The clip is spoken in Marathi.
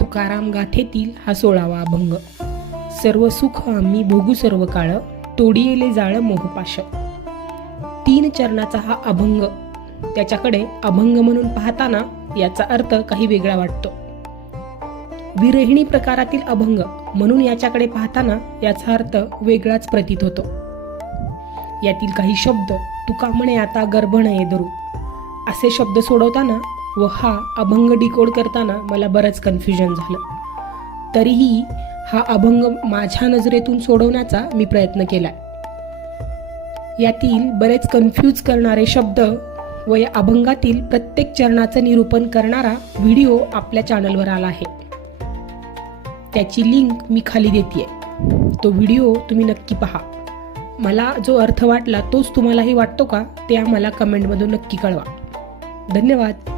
तुकाराम गाथेतील हा 16वा अभंग. सर्व सुख आम्ही भोगू सर्व काळ, तोडियेले जाळ मोहपाश. 3 चरणाचा हा अभंग. त्याच्याकडे अभंग म्हणून पाहताना याचा अर्थ काही वेगळा वाटतो. विरहिणी प्रकारातील अभंग म्हणून याच्याकडे पाहताना याचा अर्थ वेगळाच प्रतीत होतो. यातील काही शब्द तुका म्हणे आता गर्भ नये धरू असे शब्द सोडवताना व हा अभंग डिकोड करताना मला बरंच कन्फ्युजन झालं. तरीही हा अभंग माझ्या नजरेतून सोडवण्याचा मी प्रयत्न केलाय. यातील बरेच कन्फ्यूज करणारे शब्द व या अभंगातील प्रत्येक चरणाचं निरूपण करणारा व्हिडिओ आपल्या चॅनलवर आला आहे. त्याची लिंक मी खाली देतेय. तो व्हिडिओ तुम्ही नक्की पहा. मला जो अर्थ वाटला तोच तुम्हालाही वाटतो का ते आम्हाला कमेंटमधून नक्की कळवा. धन्यवाद.